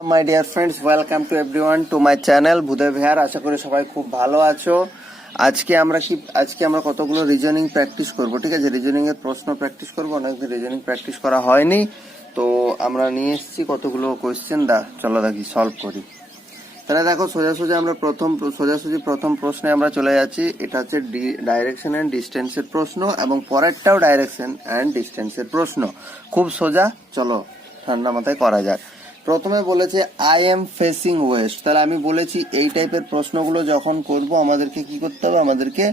My dear friends, welcome to everyone to my channel Bhudeb here. আশা করি সবাই খুব ভালো আছো। আজকে আমরা কতগুলো রিজনিং প্র্যাকটিস করব, ঠিক আছে? রিজনিং এর প্রশ্ন প্র্যাকটিস করব। অনেকদিন রিজনিং প্র্যাকটিস করা হয়নি, তো আমরা নিয়ে এসেছি কতগুলো কোয়েশ্চেন। চলো দেখি সলভ করি। তাহলে দেখো, সোজাসুজি প্রথম প্রশ্নে আমরা চলে যাচ্ছি। এটা হচ্ছে ডাইরেকশন এন্ড ডিস্টেন্সের প্রশ্ন, এবং পরেরটাও ডাইরেকশন এন্ড ডিস্টেন্সের প্রশ্ন। খুব সোজা, চলো ঠান্ডা মাথায় করা যাক। প্রথমে বলেছে আই এম ফেসিং ওয়েস্ট। তাহলে আমি বলেছি এই টাইপের প্রশ্নগুলো যখন করব আমাদেরকে কি করতে হবে, আমাদেরকে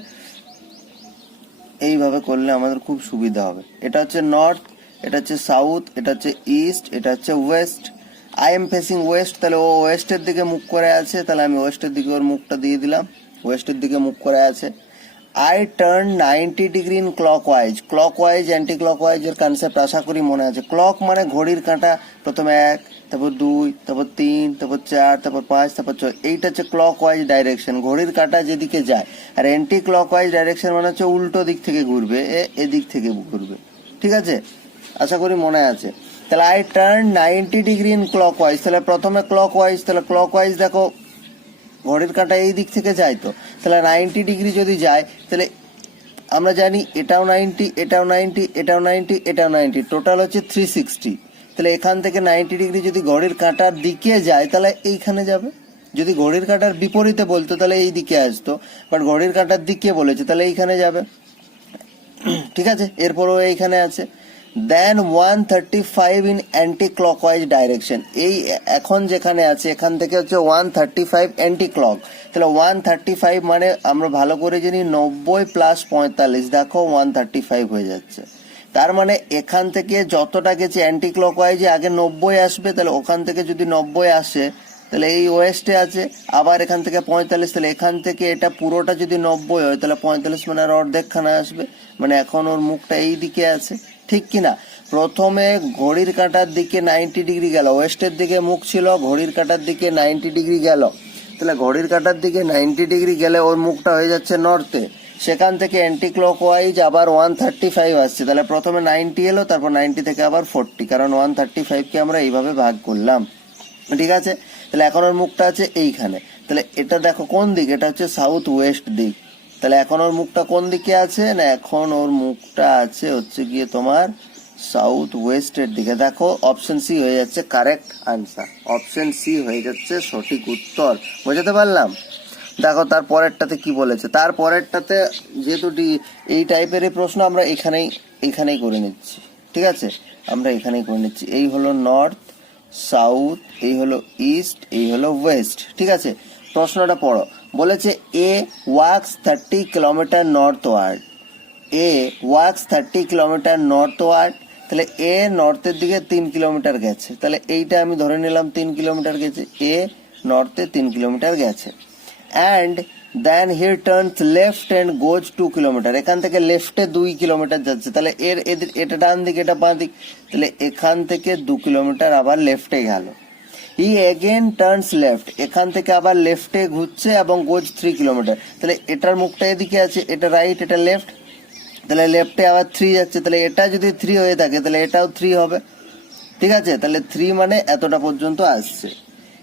এইভাবে করলে আমাদের খুব সুবিধা হবে। এটা হচ্ছে নর্থ, এটা হচ্ছে সাউথ, এটা হচ্ছে ইস্ট, এটা হচ্ছে West. I am facing West, তাহলে ও ওয়েস্টের দিকে মুখ করে আছে, তাহলে আমি ওয়েস্টের দিকে ওর মুখটা দিয়ে দিলাম। ওয়েস্টের দিকে মুখ করে আছে। I turn 90 degree in clockwise. Clockwise anti clockwise এর কনসেপ্ট আশা করি মনে আছে। ক্লক মানে ঘড়ির কাঁটা, প্রথমে 1, তারপর 2, তারপর 3, তারপর 4, তারপর 5, তারপর 6। এইটা হচ্ছে ক্লকওয়াইজ ডাইরেকশন, ঘড়ির কাঁটা যেদিকে যায়। আর অ্যান্টি ক্লকওয়াইজ ডাইরেকশন মানে হচ্ছে উল্টো দিক থেকে ঘুরবে, এদিক থেকে ঘুরবে, ঠিক আছে? আশা করি মনে আছে। তাহলে I turn 90 degree in clockwise, তাহলে প্রথমে ক্লকওয়াইজ, তাহলে ক্লকওয়াইজ দেখো ঘড়ির কাঁটা এই দিক থেকে যায়, তো তাহলে 90 ডিগ্রি যদি যায়, তাহলে আমরা জানি এটাও 90, এটাও 90, এটাও 90, এটাও 90, টোটাল হচ্ছে 360। তাহলে এখান থেকে 90 ডিগ্রি যদি ঘড়ির কাঁটার দিকে যায়, তাহলে এইখানে যাবে। যদি ঘড়ির কাঁটার বিপরীতে বলতো তাহলে এই দিকে আসতো, বাট ঘড়ির কাঁটার দিকে বলেছে, তাহলে এইখানে যাবে, ঠিক আছে? এরপরও এইখানে আছে। দেন 135 ইন অ্যান্টি ক্লকওয়াইজ ডাইরেকশন। এই এখন যেখানে আছে এখান থেকে হচ্ছে 135 অ্যান্টি ক্লক। তাহলে 135 মানে আমরা ভালো করে জানি 90 প্লাস 45, দেখো 135 হয়ে যাচ্ছে। তার মানে এখান থেকে যতটা গেছে অ্যান্টি ক্লকওয়াইজে আগে 90 আসবে, তাহলে ওখান থেকে যদি 90 আসে তাহলে এই ওয়েস্টে আছে। আবার এখান থেকে 45, তাহলে এখান থেকে এটা পুরোটা যদি 90 হয় তাহলে 45 মানে আর অর্ধেকখানা আসবে, মানে এখন ওর মুখটা এই দিকে আছে, ঠিক কিনা? প্রথমে ঘড়ির কাঁটার দিকে 90 ডিগ্রি গেল, ওয়েস্টের দিকে মুখ ছিল, ঘড়ির কাঁটার দিকে 90 ডিগ্রি গেল। তাহলে ঘড়ির কাঁটার দিকে 90 ডিগ্রি গেলে ওর মুখটা হয়ে যাচ্ছে নর্থে। সেখান থেকে অ্যান্টি ক্লকওয়াইজ আবার 135 আসছে, তাহলে প্রথমে 90 এলো, তারপর 90 থেকে আবার 40, কারণ 135কে আমরা এইভাবে ভাগ করলাম, ঠিক আছে? তাহলে এখন ওর মুখটা আছে এইখানে। তাহলে এটা দেখো কোন দিক, এটা হচ্ছে সাউথ ওয়েস্ট দিক। তাহলে এখন ওর মুখটা কোন দিকে আছে না, এখন ওর মুখটা আছে হচ্ছে গিয়ে তোমার সাউথ ওয়েস্টের দিকে। দেখো অপশন সি হয়ে যাচ্ছে কারেক্ট আনসার, অপশন সি হয়ে যাচ্ছে সঠিক উত্তর। বোঝাতে পারলাম? দেখো তার পরেরটাতে কি বলেছে। তার পরেরটাতে যেহেতু এই টাইপেরই প্রশ্ন আমরা এখানেই করে নিচ্ছি, ঠিক আছে? আমরা এখানেই করে নিচ্ছি। এই হলো নর্থ, সাউথ, এই হলো ইস্ট, এই হলো ওয়েস্ট, ঠিক আছে? প্রশ্নটা পড়ো। বলেছে এ ওয়াক্স 30 কিলোমিটার নর্থওয়ার্ড। এ ওয়াক্স 30 কিলোমিটার নর্থওয়ার্ড। তাহলে এ নর্থের দিকে 3 কিলোমিটার গেছে, তাহলে এইটা আমি ধরে নিলাম 3 কিলোমিটার গেছে। এ নর্থে 3 কিলোমিটার গেছে। And then he turns left and goes 2 kilometre. এখান থেকে লেফটে 2 কিলোমিটার যাচ্ছে, তাহলে এটা ডান দিক, এটা বাঁ দিক, তাহলে এখান থেকে 2 কিলোমিটার আবার লেফটে গেল। হি এগেন টার্নস লেফট, এখান থেকে আবার লেফটে ঘুরছে এবং গোজ 3 কিলোমিটার। তাহলে এটার মুখটা এদিকে আছে, এটা রাইট, এটা লেফট, তাহলে লেফটে আবার 3 যাচ্ছে। তাহলে এটা যদি 3 হয়ে থাকে তাহলে এটাও 3 হবে, ঠিক আছে? তাহলে 3 মানে এতটা পর্যন্ত আসছে।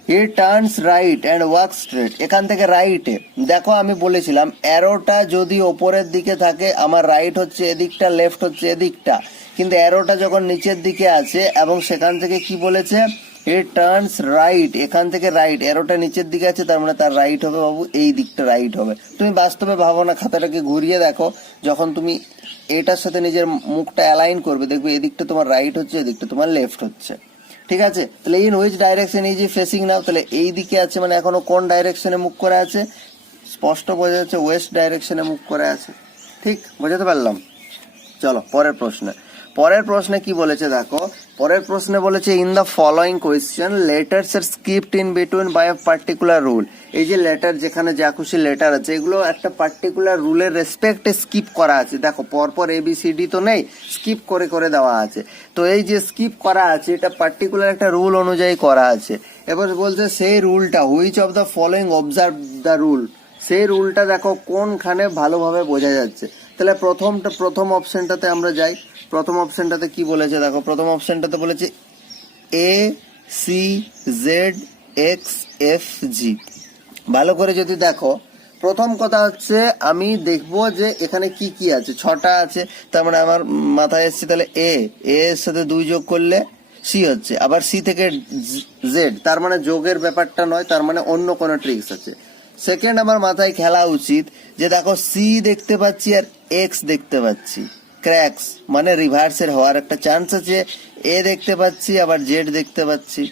He turns right and walk straight. এখান থেকে রাইটে দেখো, আমি বলেছিলাম অ্যারোটা যদি ওপরের দিকে থাকে আমার রাইট হচ্ছে এদিকটা, লেফট হচ্ছে এদিকটা, কিন্তু অ্যারোটা যখন নিচের দিকে আছে এবং সেখান থেকে কি বলেছে, হি টার্নস রাইট, এখান থেকে রাইট, অ্যারোটা নিচের দিকে আছে, তার মানে তার রাইট হবে বাবু, এই দিকটা রাইট হবে। তুমি বাস্তবে ভাবো না, খাতাটাকে ঘুরিয়ে দেখো, যখন তুমি এটার সাথে নিজের মুখটা অ্যালাইন করবে দেখবে এদিকটা তোমার রাইট হচ্ছে, এদিকটা তোমার লেফট হচ্ছে, ঠিক আছে? তাহলে in which direction is he facing now, তাহলে এই দিকে আছে মানে এখনো কোন ডাইরেকশনে মুখ করে আছে, স্পষ্ট বোঝা যাচ্ছে ওয়েস্ট ডাইরেকশনে মুখ করে আছে, ঠিক? বোঝাতে পারলাম? চলো পরের প্রশ্নে কি বলেছে দেখো। পরের প্রশ্নে বলেছে in the following question letters are skipped in between by a particular rule. এই যে লেটার, যেখানে যা খুশি লেটার আছে, এগুলো একটা পার্টিকুলার রুলের রেসপেক্টে স্কিপ করা আছে। দেখো পরপর ABCD তো নেই, স্কিপ করে করে দেওয়া আছে। তো এই যে স্কিপ করা আছে এটা পার্টিকুলার একটা রুল অনুযায়ী করা আছে। এবার বলছে সেই রুলটা, which of the following observe the rule, সেই রুলটা দেখো কোনখানে ভালোভাবে বোঝা যাচ্ছে। তাহলে প্রথম অপশনটাতে আমরা যাই। প্রথম অপশনটাতে কি বলেছে দেখো, প্রথম অপশনটাতে বলেছে A C Z X F G. ভালো করে যদি দেখো, প্রথম কথা হচ্ছে আমি দেখবো যে এখানে কি কি আছে, 6টা আছে, তার মানে আমার মাথায় এসছে তাহলে এর সাথে 2 যোগ করলে সি হচ্ছে, আবার সি থেকে জেড, তার মানে যোগের ব্যাপারটা নয়, তার মানে অন্য কোনো ট্রিক্স আছে। সেকেন্ড আমার মাথায় খেলা উচিত যে দেখো সি দেখতে পাচ্ছি আর এক্স দেখতে পাচ্ছি, ক্র্যাক্স মানে রিভার্সের হওয়ার একটা চান্স আছে। এ দেখতে পাচ্ছি আবার জেড দেখতে পাচ্ছি,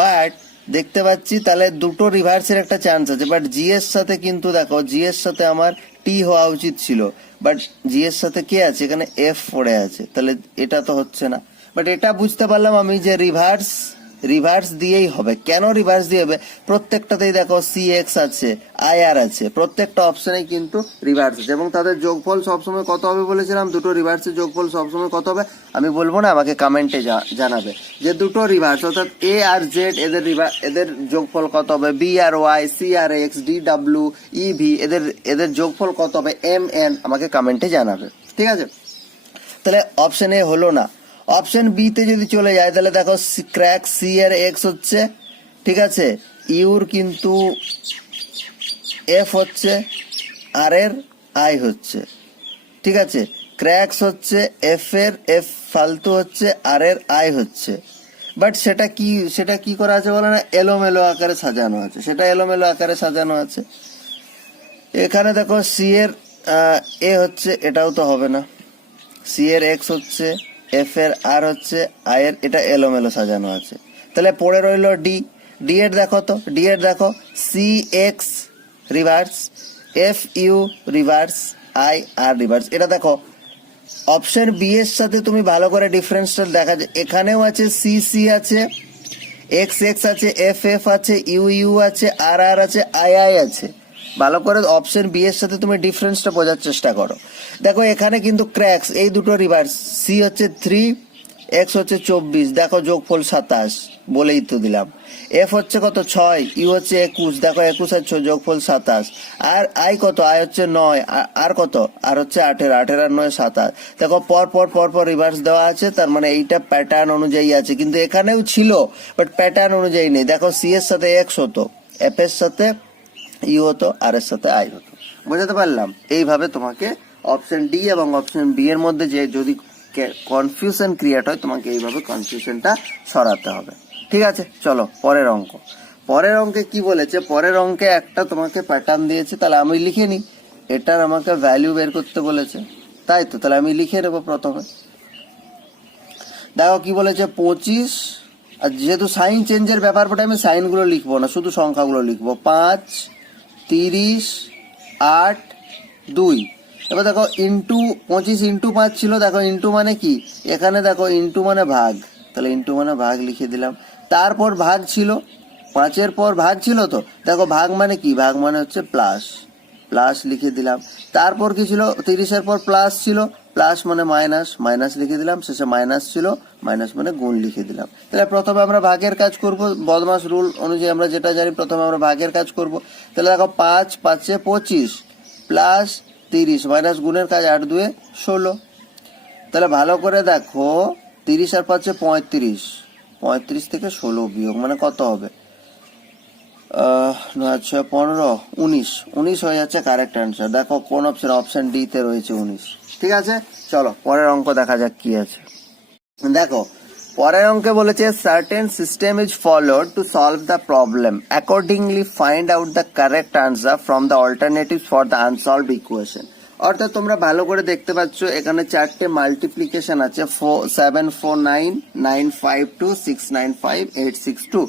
বাট দেখতে পাচ্ছি তাহলে দুটো রিভার্সের একটা চান্স আছে। বাট জি এর সাথে কিন্তু দেখো, জি এর সাথে আমার টি হওয়া উচিত ছিল, বাট জি এর সাথে কে আছে এখানে, এফ পড়ে আছে, তাহলে এটা তো হচ্ছে না। বাট এটা বুঝতে পারলাম আমি যে রিভার্স দিয়েই হবে। কেন রিভার্স দিয়ে হবে, প্রত্যেকটাতেই দেখো সি এক্স আছে, আই আর আছে, প্রত্যেকটা অপশনে কিন্তু রিভার্স আছে, এবং তাদের যোগফল সবসময় কত হবে বলেছিলাম, দুটো রিভার্সের যোগফল সবসময় কত হবে আমি বলবো না, আমাকে কমেন্টে জানাবে যে দুটো রিভার্স অর্থাৎ এ আর জেড এদের যোগফল কত হবে, বি আর ওয়াই, সি আর X, D W, E V এদের যোগফল কত হবে, এম এন, আমাকে কমেন্টে জানাবে। ঠিক আছে, তাহলে অপশন এ হলো না। অপশন বি তে যদি চলে যায় তাহলে দেখো ক্র্যাক সি এর এক্স হচ্ছে, ঠিক আছে, ইউর কিন্তু এফ হচ্ছে, আর এর আই হচ্ছে, ঠিক আছে, ক্র্যাক্স হচ্ছে, এফ এর এফ ফালতু হচ্ছে, আর এর আই হচ্ছে। বাট সেটা কি করা আছে বলে না, এলোমেলো আকারে সাজানো আছে, সেটা এলোমেলো আকারে সাজানো আছে। এখানে দেখো সি এর এ হচ্ছে, এটাও তো হবে না, সি এর এক্স হচ্ছে, এফ এর আর হচ্ছে, আই এর, এটা এলোমেলো সাজানো আছে। তাহলে পড়ে রইল ডি এর দেখো C X reverse, F U reverse, I R reverse. এটা দেখো অপশন বি এর সাথে তুমি ভালো করে ডিফারেন্সটা দেখা যায়, এখানেও আছে সি সি আছে, এক্স এক্স আছে, এফ এফ আছে, ইউ ইউ আছে, আর আর আছে, আই আই আছে। ভালো করে অপশন বি এর সাথে তুমি ডিফারেন্সটা বোঝার চেষ্টা করো। দেখো এখানে কিন্তু ক্র্যাক্স, এই দুটো রিভার্স, সি হচ্ছে 3, এক্স হচ্ছে 24, দেখো যোগফল 27, বলেই তো দিলাম। এফ হচ্ছে কত 6, ইউ হচ্ছে 21, দেখো 21 আর 6 যোগফল 27, আর আই কত, আই হচ্ছে 9, আর কত, আর হচ্ছে 18, 18 আর 9 27। দেখো পর রিভার্স দেওয়া আছে, তার মানে এইটা প্যাটার্ন অনুযায়ী আছে, কিন্তু এখানেও ছিল বাট প্যাটার্ন অনুযায়ী নেই। দেখো সি এর সাথে এক্স হতো, এফ এর সাথে ইউ হতো, আর এর সাথে আই হতো। বুঝতে পারলাম? এইভাবে তোমাকে অপশন ডি এবং অপশন বি এর মধ্যে যে যদি কনফিউশন ক্রিয়েট হয়, তোমাকে এইভাবে কনফিউশনটা সরাতে হবে। ঠিক আছে, চলো পরের অঙ্ক। পরের অঙ্কে কি বলেছে, পরের অঙ্কে একটা তোমাকে প্যাটার্ন দিয়েছে, তাহলে আমি লিখে নিই, এটার আমাকে ভ্যালু বের করতে বলেছে, তাই তো, তাহলে আমি লিখে নেবো প্রথমে। দেখো কি বলেছে, 25, আর যেহেতু সাইন চেঞ্জের ব্যাপার পড়ে আমি সাইনগুলো লিখবো না, শুধু সংখ্যাগুলো লিখবো, 5, 30, 8, 2। এবার দেখো ইন্টু 25 ইন্টু 5 ছিল, দেখো ইন্টু মানে কি, এখানে দেখো ইন্টু মানে ভাগ, তাহলে ইন্টু মানে ভাগ লিখে দিলাম। তারপর ভাগ ছিল, 5-এর পর ভাগ ছিল, তো দেখো ভাগ মানে কি, ভাগ মানে হচ্ছে প্লাস লিখে দিলাম। তারপর কি ছিল, 30-এর পর প্লাস ছিল, প্লাস মানে মাইনাস লিখে দিলাম, শেষে মাইনাস ছিল, মাইনাস মানে গুণ লিখে দিলাম। তাহলে প্রথমে আমরা ভাগের কাজ করব, বদমাস রুল অনুযায়ী আমরা যেটা জানি, প্রথমে আমরা ভাগের কাজ করব। তাহলে দেখো 5 5-এ 25 প্লাস 30 মাইনাস গুণের কাজ, 8 2-এ 16। তাহলে ভালো করে দেখো, 30 আর 5-এ 35 থেকে 16 বিয়োগ মানে কত হবে, 9 6 15 19 হয়ে যাচ্ছে কারেক্ট অ্যান্সার। দেখো কোন অপশন, অপশন ডি তে রয়েছে 19। ঠিক আছে, চলো পরের অঙ্ক দেখা যাক কি আছে। দেখো পরের অঙ্কে বলেছে certain system is followed to solve the problem, accordingly find out the correct answer from the alternative for the unsolved equation. অর্থাৎ তোমরা ভালো করে দেখতে পাচ্ছ এখানে 4টে মাল্টিপ্লিকেশন আছে, 7 4 9 9 5 2 6 9 5 8 6 2।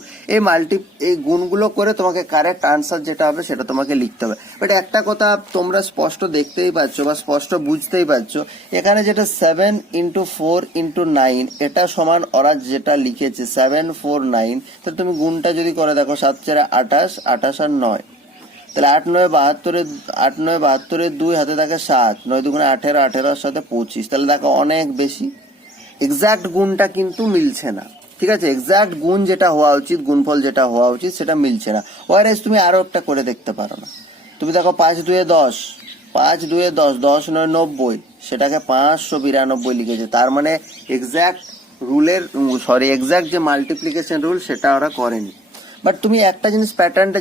এই গুণগুলো করে তোমাকে কারেক্ট আনসার যেটা হবে সেটা তোমাকে লিখতে হবে। বাট একটা কথা তোমরা স্পষ্ট দেখতেই পাচ্ছ বা স্পষ্ট বুঝতেই পারছো, এখানে যেটা 7 × 4 × 9 এটা সমান ওরা যেটা লিখেছে 7 4 9, তাহলে তুমি গুণটা যদি করে দেখো 7 4 28, 28 আর 9, তাহলে 8 9 72, 2 হাতে থাকে 7, 9 2 18, 18 সাথে 25, তাহলে দেখো অনেক বেশি। এক্সাক্ট গুণটা কিন্তু মিলছে না, ঠিক আছে, এক্সাক্ট গুণ যেটা হওয়া উচিত, গুণফল যেটা হওয়া উচিত সেটা মিলছে না। ওয়ারেস তুমি আরো একটা করে দেখতে পারো না, তুমি দেখো 5 2 10, 5 2 10, 10 9 90, সেটাকে 592 লিখেছে, তার মানে এক্সাক্ট রুলের এক্সাক্ট যে মাল্টিপ্লিকেশন রুল সেটা ওরা করেনি। বাট তুমি একটা জিনিস প্যাটার্নটা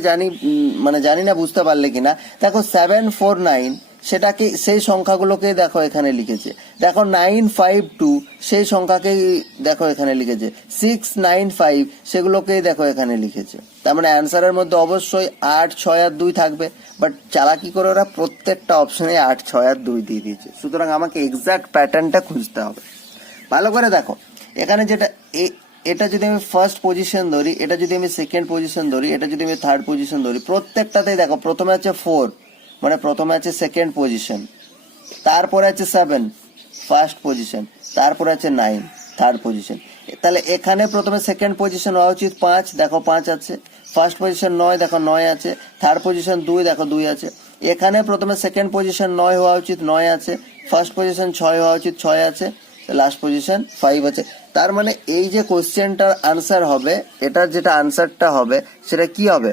জানি না বুঝতে পারলে কিনা। দেখো 749 সেটাকে সেই সংখ্যাগুলোকে দেখো এখানে লিখেছে। দেখো 952 সেই সংখ্যাকেই দেখো এখানে লিখেছে। 695 সেগুলোকেই দেখো এখানে লিখেছে। তার মানে অ্যান্সারের মধ্যে অবশ্যই 8, 6 আর 2 থাকবে। বাট চালাকি করে ওরা প্রত্যেকটা অপশনে 8, 6 আর 2 দিয়ে দিয়েছে। সুতরাং আমাকে এক্সাক্ট প্যাটার্নটা খুঁজতে হবে। ভালো করে দেখো এখানে যেটা এটা যদি আমি ফার্স্ট পজিশন ধরি, এটা যদি আমি সেকেন্ড পজিশন ধরি, এটা যদি আমি থার্ড পজিশন ধরি, প্রত্যেকটাতেই দেখো প্রথমে আছে 4 মানে প্রথমে আছে সেকেন্ড পজিশন, তারপরে আছে 7 ফার্স্ট পজিশন, তারপরে আছে 9 থার্ড পজিশন। তাহলে এখানে প্রথমে সেকেন্ড পজিশন হওয়া উচিত 5, দেখো 5 আছে। ফার্স্ট পজিশন 9, দেখো 9 আছে। থার্ড পজিশন 2, দেখো 2 আছে। এখানে প্রথমে সেকেন্ড পজিশন 9 হওয়া উচিত, 9 আছে। ফার্স্ট পজিশন 6 হওয়া উচিত, 6 আছে। লাস্ট পজিশন 5 আছে। তার মানে এই যে কোশ্চেনটার আনসার হবে, এটার যেটা আনসারটা হবে সেটা কি হবে,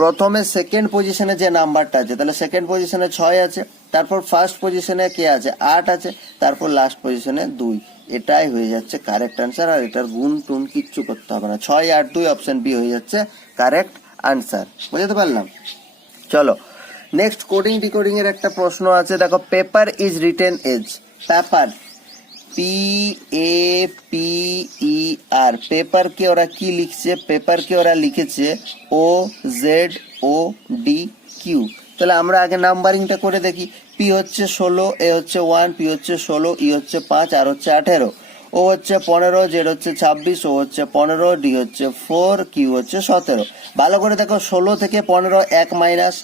প্রথমে সেকেন্ড পজিশনে যে নাম্বারটা আছে, তাহলে সেকেন্ড পজিশনে 6 আছে, তারপর ফার্স্ট পজিশনে কে আছে 8 আছে, তারপর লাস্ট পজিশনে 2। এটাই হয়ে যাচ্ছে কারেক্ট আনসার। আর এটার গুণ টুন কিচ্ছু করতে হবে না। 6, 8, 2 অপশন বি হয়ে যাচ্ছে কারেক্ট আনসার। বুঝতে পারলাম? চলো নেক্সট কোডিং ডিকোডিং এর একটা প্রশ্ন আছে। দেখো paper is written as, paper PAPER, পেপারকে ওরা কি লিখছে, পেপারকে ওরা লিখেছে OZODQ। তাহলে আমরা আগে নাম্বারিংটা করে দেখি। পি হচ্ছে 16, এ হচ্ছে 1, পি হচ্ছে 16, ই হচ্ছে 5, আর হচ্ছে 18, ও হচ্ছে 15, জেড হচ্ছে 26, ও হচ্ছে 15, ডি হচ্ছে 4, কিউ হচ্ছে 17। ভালো করে দেখো 16 থেকে 15 1 মাইনাস,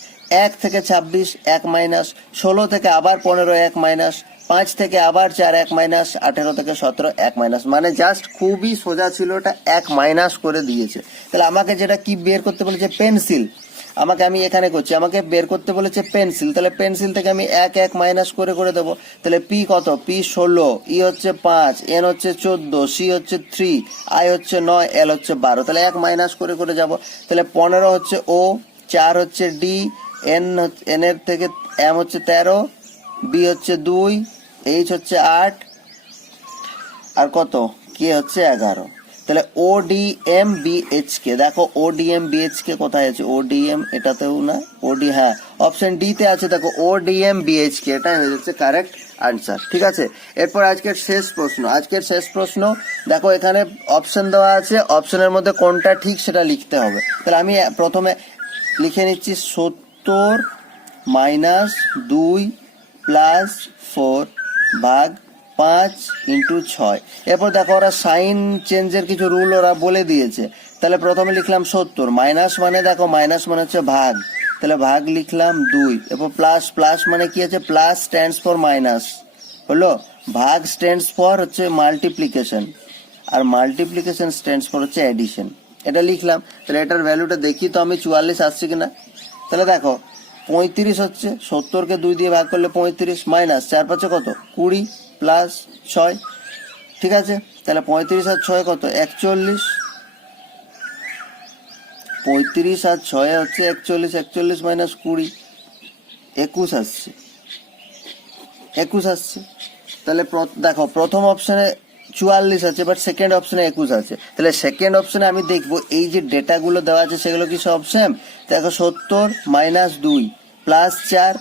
1 থেকে 26 1 মাইনাস, 16 থেকে আবার 15 1 মাইনাস, 5 থেকে আবার 4 1 মাইনাস, 18 থেকে 17 1 মাইনাস। মানে জাস্ট খুবই সোজা ছিল, এটা 1 মাইনাস করে দিয়েছে। তাহলে আমাকে যেটা কি বের করতে বলেছে, পেন্সিল। আমি এখানে করছি, আমাকে বের করতে বলেছে পেন্সিল। তাহলে পেন্সিল থেকে আমি 1 1 মাইনাস করে দেবো। তাহলে পি কত, পি 16, ই হচ্ছে 5, এন হচ্ছে 14, সি হচ্ছে 3, আই হচ্ছে 9, এল হচ্ছে 12। তাহলে 1 মাইনাস করে যাব। তাহলে 15 হচ্ছে ও, 4 হচ্ছে ডি, এন এর থেকে এম হচ্ছে 13, বি হচ্ছে 2, এইচ হচ্ছে 8, আর কত কে হচ্ছে 11। তাহলে ODM BHK, দেখো ODM BHK কোথায় আছে, ODM এটাতেও না, হ্যাঁ অপশন ডি তে আছে। দেখো ODM BHK, এটাই হয়ে যাচ্ছে কারেক্ট আনসার। ঠিক আছে, এরপর আজকের শেষ প্রশ্ন। দেখো এখানে অপশন দেওয়া আছে, অপশনের মধ্যে কোনটা ঠিক সেটা লিখতে হবে। তাহলে আমি প্রথমে লিখে নিচ্ছি 70 মাইনাস 2 প্লাস 4 ভাগ 5 ইন্টু 6। এরপর দেখো ওরা সাইন চেঞ্জের কিছু রুল ওরা বলে দিয়েছে। তাহলে প্রথমে লিখলাম 70, মাইনাস মানে দেখো মাইনাস মানে হচ্ছে ভাগ, তাহলে ভাগ লিখলাম 2। এরপর প্লাস মানে কি আছে, প্লাস স্ট্যান্ডস ফর মাইনাস হলো, ভাগ স্ট্যান্ডস ফর হচ্ছে মাল্টিপ্লিকেশন, আর মাল্টিপ্লিকেশন স্ট্যান্ডস ফর হচ্ছে এডিশন। এটা লিখলাম। তাহলে এটার ভ্যালুটা দেখি তো আমি 44 আসছে কিনা। তাহলে দেখো 35 হচ্ছে, 70কে 2 দিয়ে ভাগ করলে 35, মাইনাস 4 5 কত 20, প্লাস 6। ঠিক আছে, তাহলে 35 আর 6 কত 41, 35 আর 6 হচ্ছে 41, 41 মাইনাস 20 21 আসছে, 21 আসছে। তাহলে দেখো প্রথম অপশনে 44 আছে, বাট সেকেন্ড অপশনে 21 আছে। তাহলে সেকেন্ড অপশনে আমি দেখবো এই যে ডেটাগুলো দেওয়া আছে সেগুলো কি সব সেম। দেখো 70 মাইনাস 2 প্লাস 4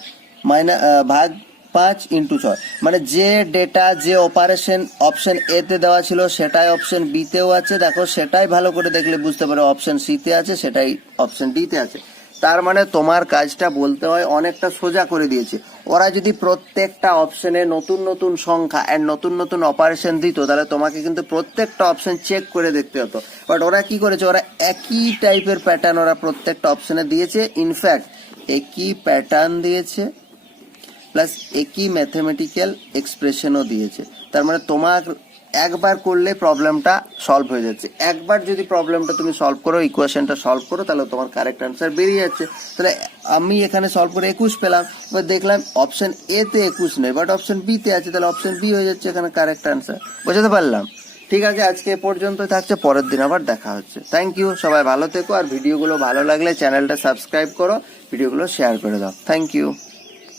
মাইনাস ভাগ 5 ইন্টু 6, মানে যে ডেটা যে অপারেশন অপশন এ তে দেওয়া ছিল সেটাই অপশন বি তেও আছে। দেখো সেটাই ভালো করে দেখলে বুঝতে পারো অপশন সি তে আছে, সেটাই অপশন ডি তে আছে। তার মানে তোমার কাজটা বলতে হয় অনেকটা সোজা করে দিয়েছে। ওরা যদি প্রত্যেকটা অপশনে নতুন নতুন সংখ্যা এন্ড নতুন নতুন অপারেশন দিত, তাহলে তোমাকে কিন্তু প্রত্যেকটা অপশন চেক করে দেখতে হতো। বাট ওরা কি করেছে, ওরা একই টাইপের প্যাটার্ন ওরা প্রত্যেকটা অপশনে দিয়েছে। ইনফ্যাক্ট একই প্যাটার্ন দিয়েছে, প্লাস একই ম্যাথমেটিক্যাল এক্সপ্রেশনও দিয়েছে। তার মানে তোমার একবার করলে প্রবলেমটা সলভ হয়ে যাচ্ছে। একবার যদি প্রবলেমটা তুমি সলভ করো, ইকুয়েশনটা সলভ করো, তাহলে তোমার কারেক্ট আনসার বেরিয়ে যাচ্ছে। তাহলে আমি এখানে সলভ করে 21 পেলাম। এবার দেখলাম অপশন এ তে 21 নেই, বাট অপশন বি তে আছে, তাহলে অপশন বি হয়ে যাচ্ছে এখানে কারেক্ট আনসার। বুঝতে পারলাম? ঠিক আছে, আজকে এ পর্যন্ত থাকছে, পরের দিন আবার দেখা হচ্ছে। থ্যাংক ইউ, সবাই ভালো থেকো। আর ভিডিওগুলো ভালো লাগলে চ্যানেলটা সাবস্ক্রাইব করো, ভিডিওগুলো শেয়ার করে দাও। Thank you.